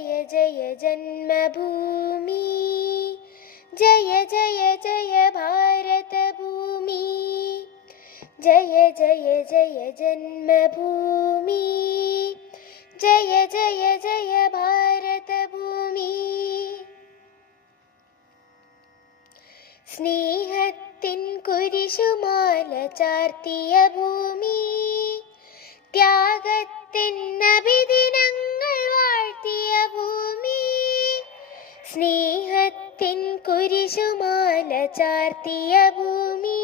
जय जय जन्मभूमि, जय जय जय भारत भूमि, जय जय जय जन्मभूमि, जय जय जय भारत भूमि. സ്നേഹത്തിൻ കുരിശുമാല ചാർത്തിയ ഭൂമി, ത്യാഗത്തിൻ നബിദിനങ്ങൾ വാഴ്ത്തിയ ഭൂമി. സ്നേഹത്തിൻ കുരിശുമാല ചാർത്തിയ ഭൂമി,